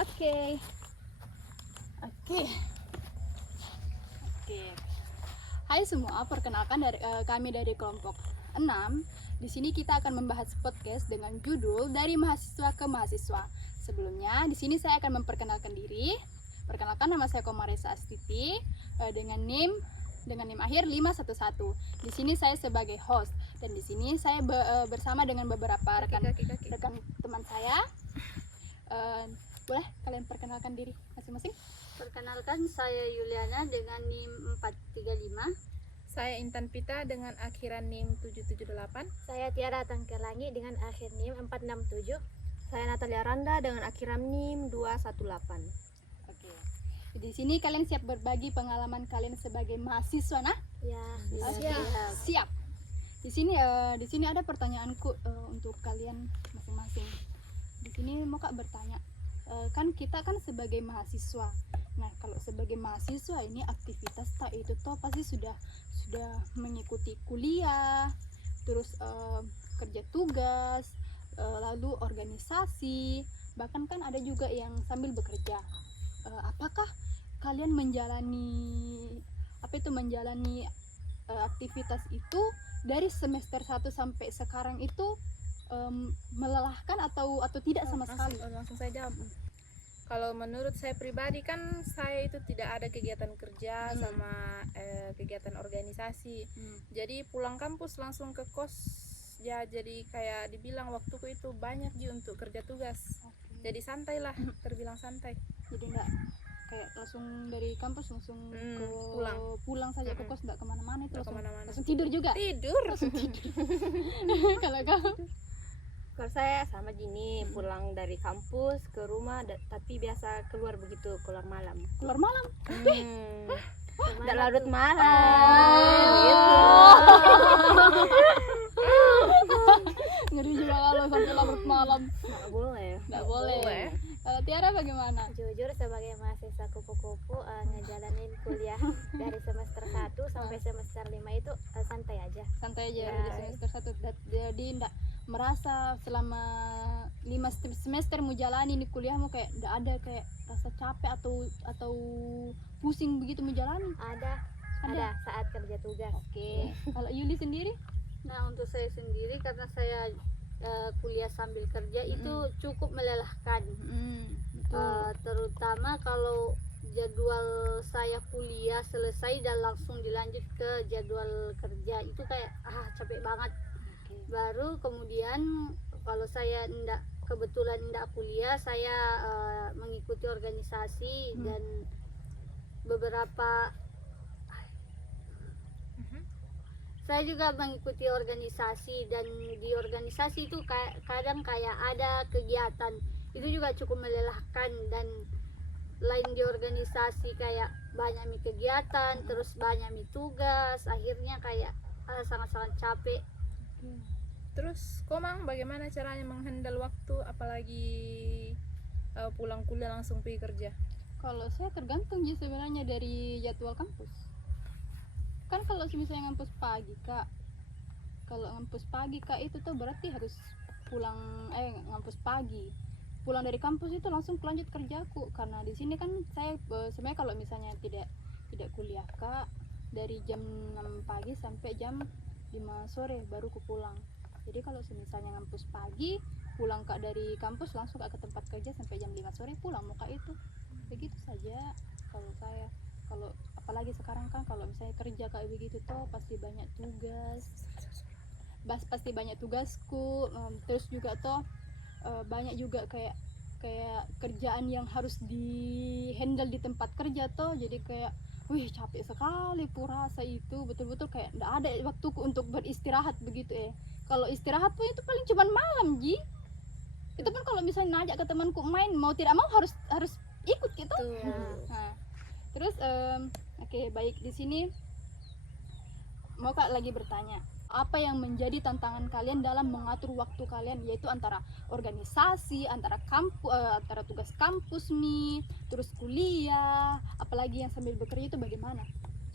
Oke. Oke. Oke. Hai semua, perkenalkan kami dari kelompok 6. Di sini kita akan membahas podcast dengan judul Dari Mahasiswa ke Mahasiswa. Sebelumnya, di sini saya akan memperkenalkan diri. Perkenalkan, nama saya Komaresa Astiti dengan NIM akhir 511. Di sini saya sebagai host dan di sini saya bersama dengan beberapa rekan teman saya. Boleh kalian perkenalkan diri masing-masing? Perkenalkan, saya Yuliana dengan NIM 435. Saya Intan Pita dengan akhiran NIM 778. Saya Tiara Tangkelangi dengan akhir NIM 467. Saya Natalia Randa dengan akhiran NIM 218. Oke. Di sini kalian siap berbagi pengalaman kalian sebagai mahasiswa, nah? Ya, Siap. Di sini ada pertanyaanku untuk kalian masing-masing. Di sini mau Kak bertanya, kan kita kan sebagai mahasiswa. Nah, kalau sebagai mahasiswa ini aktivitas tak itu toh pasti sudah mengikuti kuliah, terus kerja tugas, lalu organisasi, bahkan kan ada juga yang sambil bekerja. Apakah kalian menjalani aktivitas itu dari semester 1 sampai sekarang itu melelahkan atau tidak sama sekali? Langsung saya jawab. Kalau menurut saya pribadi kan saya itu tidak ada kegiatan kerja sama kegiatan organisasi. Jadi pulang kampus langsung ke kos ya, jadi kayak dibilang waktuku itu banyak untuk kerja tugas. Jadi santai lah, terbilang santai. Jadi enggak kayak langsung dari kampus langsung pulang saja ke kos, enggak kemana-mana itu, langsung tidur juga. Langsung tidur. Kalau kamu? kalau saya sama gini, pulang dari kampus ke rumah, tapi biasa keluar malam. Keluar malam. Tidak larut malam. Gitu. Ngeri juga kalau sampai larut malam. Nggak boleh. Kalau Tiara bagaimana? Jujur sebagai mahasiswa kupu-kupu ngejalanin kuliah dari semester 1 sampai semester 5 itu santai aja Ya. Di semester 1. Jadi enggak merasa selama 5 semester mau jalani ini kuliahmu kayak enggak ada kayak rasa capek atau pusing begitu menjalani? Ada saat kerja tugas. Oke. Kalau Yuli sendiri? Nah, untuk saya sendiri karena saya kuliah sambil kerja itu cukup melelahkan. Terutama kalau jadwal saya kuliah selesai dan langsung dilanjut ke jadwal kerja itu kayak capek banget. Baru kemudian kalau saya kebetulan enggak kuliah, saya mengikuti organisasi dan saya juga mengikuti organisasi, dan di organisasi itu kadang kayak ada kegiatan itu juga cukup melelahkan, dan lain di organisasi kayak banyak kegiatan, terus banyak tugas, akhirnya kayak sangat-sangat capek. Terus Komang bagaimana caranya menghandle waktu apalagi pulang kuliah langsung pergi kerja? Kalau saya tergantung sih sebenarnya dari jadwal kampus. Kan kalau misalnya ngampus pagi Kak, itu tuh berarti harus ngampus pagi. Pulang dari kampus itu langsung lanjut kerjaku, karena di sini kan saya sebenarnya kalau misalnya tidak kuliah Kak, dari jam 6 pagi sampai jam 5 sore baru ku pulang. Jadi kalau misalnya ngampus pagi, pulang Kak dari kampus langsung Kak ke tempat kerja sampai jam 5 sore pulang muka itu. Begitu saja kalau saya. Kalau apalagi sekarang kan kalau misalnya kerja kayak begitu tuh pasti banyak tugasku, terus juga tuh banyak juga kayak kerjaan yang harus di handle di tempat kerja tuh, jadi kayak capek sekali rasa itu, betul-betul kayak enggak ada waktuku untuk beristirahat begitu. Kalau istirahat tuh itu paling cuman malam itu pun kalau misalnya ngajak ke temanku main, mau tidak mau harus ikut gitu. Nah, terus oke, baik, di sini mau Kak lagi bertanya, apa yang menjadi tantangan kalian dalam mengatur waktu kalian, yaitu antara organisasi, antara tugas kampus nih, terus kuliah, apalagi yang sambil bekerja, itu bagaimana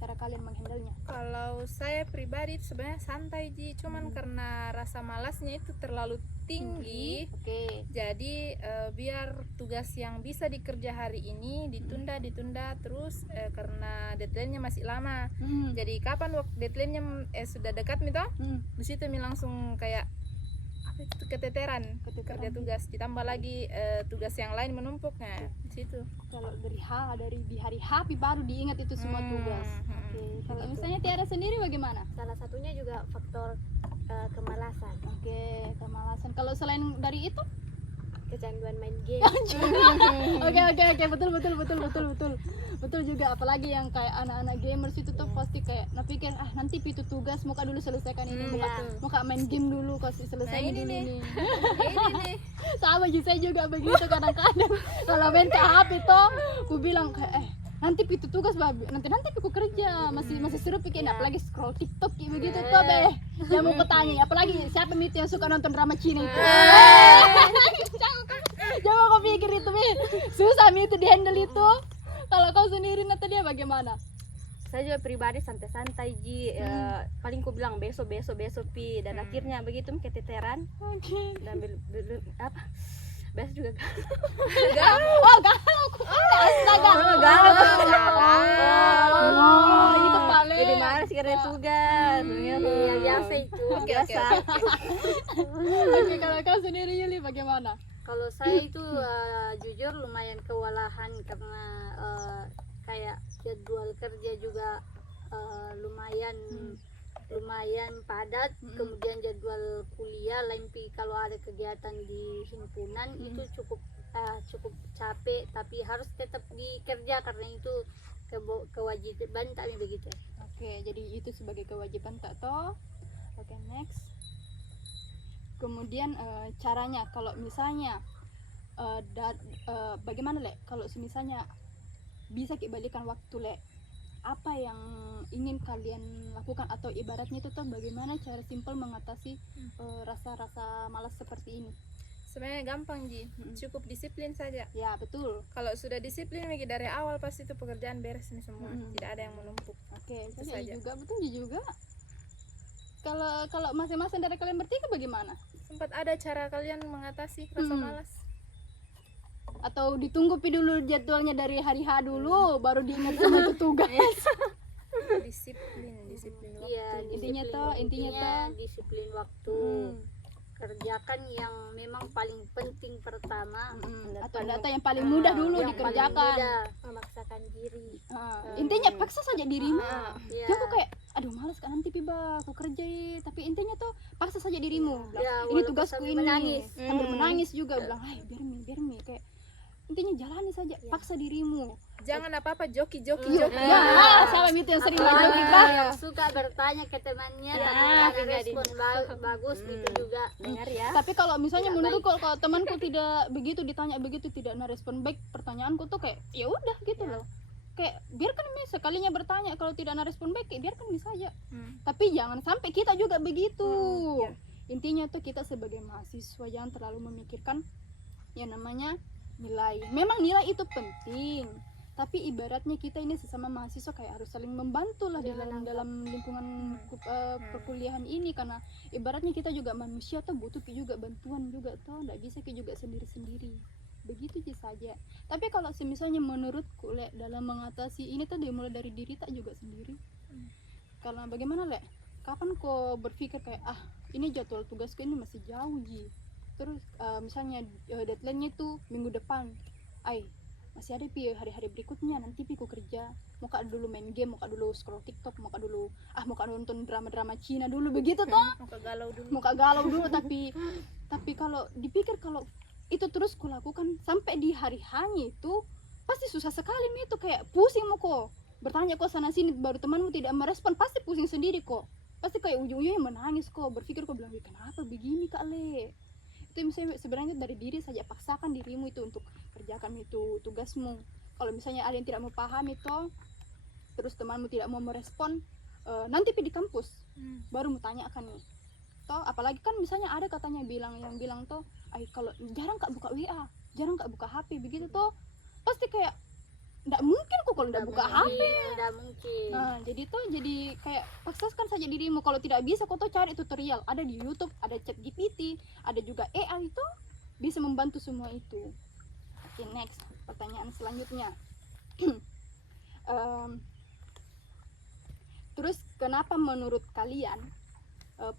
cara kalian menghandlenya? Kalau saya pribadi sebenarnya santai Ji, cuman karena rasa malasnya itu terlalu tinggi. Oke. Jadi biar tugas yang bisa dikerja hari ini ditunda terus karena deadline-nya masih lama. Jadi kapan waktu deadline-nya sudah dekat nih toh, di situ mi langsung kayak apa itu keteteran kerja tugas, ditambah lagi tugas yang lain menumpuk. Nah di situ Kalau dari di hari H baru diingat itu semua tugas. Oke. Kalau misalnya Tiara sendiri bagaimana? Salah satunya juga faktor kemalasan, Oke, kemalasan. Kalau selain dari itu? kecanduan main game. Oke, betul juga. Apalagi yang kayak anak-anak gamers itu tuh pasti kayak pikir nanti itu tugas muka dulu selesaikan ini, muka main game dulu kasih selesai Nah, ini dulu nih. nih. ini nih Sama juga saya juga begitu kadang-kadang kalau main ke HP tuh aku bilang kayak nanti itu tugas babi, nanti aku kerja masih seru bikin apalagi scroll TikTok kayak begitu tuh be. Yang mau bertanya apalagi siapa itu yang suka nonton drama Cina itu. Jangan kau pikir itu be. Susah itu di handle itu. Kalau kau sendiri Nata dia bagaimana? Saya juga pribadi santai-santai Ji, paling ku bilang besok pi, dan akhirnya begitu keteteran. Oke. Dan apa besok juga Astaga. Itu paling. jadi malas karena tugas. Ya biasa itu. Oke. Oke, kalau kau sendiri Yuli bagaimana? Kalau saya itu jujur lumayan kewalahan karena kayak jadwal kerja juga lumayan padat, kemudian jadwal kuliah lain kalau ada kegiatan di himpunan itu cukup capek, tapi harus tetap dikerja karena itu kewajiban kami begitu. Oke, jadi itu sebagai kewajiban tak toh. Oke, next. Kemudian caranya kalau misalnya bagaimana Le? Kalau misalnya bisa kembalikan waktu Le, apa yang ingin kalian lakukan atau ibaratnya itu tuh bagaimana cara simpel mengatasi rasa-rasa malas seperti ini? Sebenarnya gampang Ji, cukup disiplin saja. Ya betul. Kalau sudah disiplin Megi dari awal pasti itu pekerjaan beres nih semua, tidak ada yang menumpuk. Oke, Itu jadi saja. juga betul juga. Kalau masing-masing dari kalian bertiga bagaimana? Sempat ada cara kalian mengatasi rasa malas? Atau ditunggu dulu jadwalnya dari hari H dulu baru diingat sama itu tugas? Disiplin waktu. Iya, intinya disiplin waktu. Kerjakan yang memang paling penting pertama, atau data yang paling mudah dulu yang paling dikerjakan. mudah. Memaksakan diri. Intinya paksa saja dirimu. Iya. Jangan kok kayak aduh malas kan nanti piba aku kerja tapi intinya tuh paksa saja dirimu. Bilang, Ya, ini walaupun tugasku sambil ini menangis. sambil menangis juga bilang biar mi kayak intinya jalani saja, paksa dirimu. Jangan apa-apa joki. Ya, sama itu yang sering Apalagi lagi Kak. yang suka bertanya ke temannya tapi nggak ada respon bagus gitu juga. dengar ya. Tapi kalau misalnya Tidak menurutku kalau temanku tidak begitu ditanya begitu tidak respon baik pertanyaanku tuh kayak ya udah gitu loh. Kayak biarkan mi sekalinya bertanya, kalau tidak respon baik kayak biarkan mi saja. Tapi jangan sampai kita juga begitu. Intinya tuh kita sebagai mahasiswa jangan terlalu memikirkan yang namanya nilai. Memang nilai itu penting, tapi ibaratnya kita ini sesama mahasiswa kayak harus saling membantu lah dalam lingkungan perkuliahan ini, karena ibaratnya kita juga manusia tuh butuh juga bantuan juga tuh, nggak bisa kita juga sendiri-sendiri begitu saja. Tapi kalau misalnya menurutku Le, dalam mengatasi ini tuh dimulai dari diri tak juga sendiri. Karena bagaimana Le, kapan kau berpikir kayak ini jadwal tugasku ini masih jauh Ji, terus misalnya deadline-nya tuh minggu depan, masih ada hari-hari berikutnya nanti ku kerja, muka dulu main game, muka dulu scroll TikTok, muka nonton drama-drama Cina dulu begitu toh, muka galau dulu tapi kalau dipikir kalau itu terus kulakukan sampai di hari hanya itu pasti susah sekali itu, kayak pusing mau kok bertanya kok sana sini, baru temanmu tidak merespon pasti pusing sendiri kok, pasti kayak ujung-ujungnya menangis kok, berpikir kok bilang kenapa begini Kak Le. Itu misalnya sebenarnya dari diri saja, paksakan dirimu itu untuk kerjakan itu tugasmu. Kalau misalnya ada yang tidak mau paham itu, terus temanmu tidak mau merespon, nanti di kampus baru mau tanyakan nih toh. Apalagi kan misalnya ada katanya yang bilang toh kalau jarang Kak buka WA, jarang Kak buka HP begitu toh, pasti kayak nggak mungkin kok kalau nggak buka HP. Nggak mungkin. Nah, jadi kayak paksakan saja dirimu. Kalau tidak bisa kau tuh cari tutorial, ada di YouTube, ada ChatGPT, ada juga AI itu bisa membantu semua itu. Oke, next pertanyaan selanjutnya. Terus kenapa menurut kalian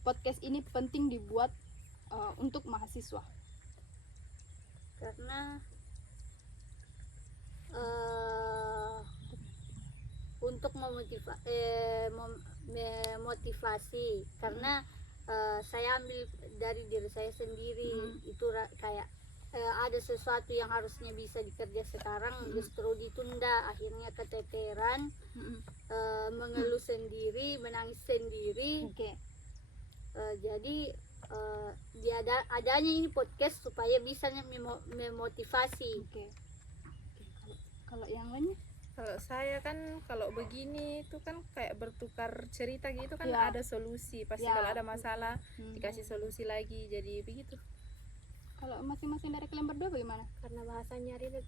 podcast ini penting dibuat untuk mahasiswa? Karena untuk memotivasi, karena saya ambil dari diri saya sendiri. Itu kayak ada sesuatu yang harusnya bisa dikerja sekarang justru ditunda, akhirnya keteteran, mengeluh sendiri, menangis sendiri. Oke. Jadi adanya ini podcast supaya bisa memotivasi. Oke. Kalau yang lainnya? Kalau saya kan kalau begini itu kan kayak bertukar cerita gitu kan, Ya. ada solusi pasti. Ya. Kalau ada masalah dikasih solusi lagi, jadi begitu. Kalau masing-masing dari kalian berdua bagaimana? Karena bahasanya relate.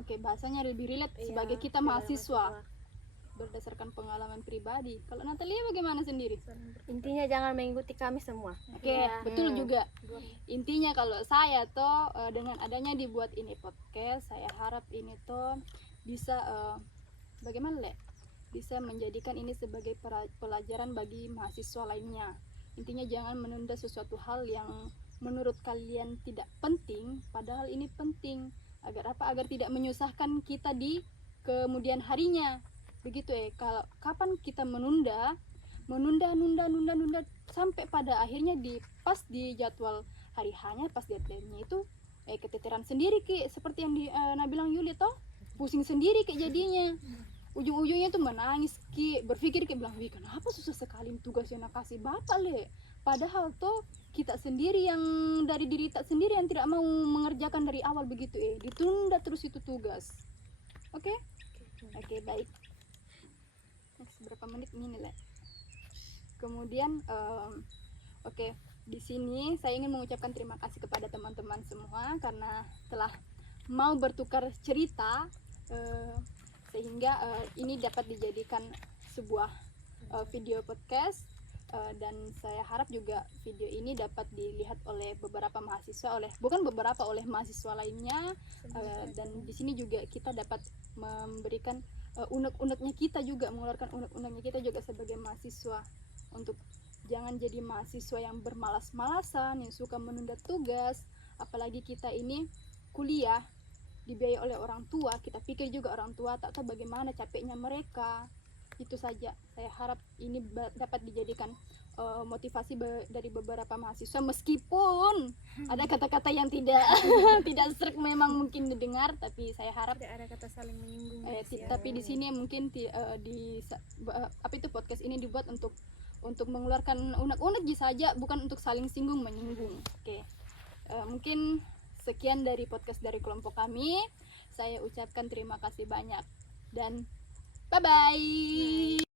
Oke, bahasanya lebih relate Iya, sebagai kita sebagai mahasiswa berdasarkan pengalaman pribadi. Kalau Natalia bagaimana sendiri? Intinya jangan mengikuti kami semua. Oke, betul juga. Intinya kalau saya tuh dengan adanya dibuat ini podcast, saya harap ini tuh bisa bagaimana Le? Bisa menjadikan ini sebagai pelajaran bagi mahasiswa lainnya. Intinya jangan menunda sesuatu hal yang menurut kalian tidak penting, padahal ini penting. Agar apa? Agar tidak menyusahkan kita di kemudian harinya. Begitu kalau kapan kita menunda sampai pada akhirnya pas di jadwal hari hanya, pas deadline-nya itu keteteran sendiri Ki, seperti yang bilang Yuli toh, pusing sendiri Ki jadinya. Ujung-ujungnya tuh menangis Ki, berpikir Ki bilang, "Wih, kenapa susah sekali tugas yang nak kasih Bapak Le?" Padahal tuh kita sendiri yang dari diri tak sendiri yang tidak mau mengerjakan dari awal begitu ditunda terus itu tugas. Oke? Oke, baik. Next, berapa menit ini Le? Kemudian oke, di sini saya ingin mengucapkan terima kasih kepada teman-teman semua karena telah mau bertukar cerita sehingga ini dapat dijadikan sebuah video podcast, dan saya harap juga video ini dapat dilihat oleh beberapa mahasiswa, oleh mahasiswa lainnya, dan di sini juga kita dapat memberikan unek-uneknya kita juga, mengeluarkan unek-uneknya kita juga sebagai mahasiswa, untuk jangan jadi mahasiswa yang bermalas-malasan, yang suka menunda tugas. Apalagi kita ini kuliah dibiayai oleh orang tua, kita pikir juga orang tua tak tahu bagaimana capeknya mereka. Itu saja, saya harap ini dapat dijadikan motivasi dari beberapa mahasiswa, meskipun ada kata-kata yang tidak tidak serak memang mungkin didengar, tapi saya harap Tidak ada kata saling menyinggung. tapi di sini mungkin podcast ini dibuat untuk mengeluarkan unek-unek saja, bukan untuk saling singgung menyinggung. Oke. Mungkin sekian dari podcast dari kelompok kami. Saya ucapkan terima kasih banyak dan bye bye.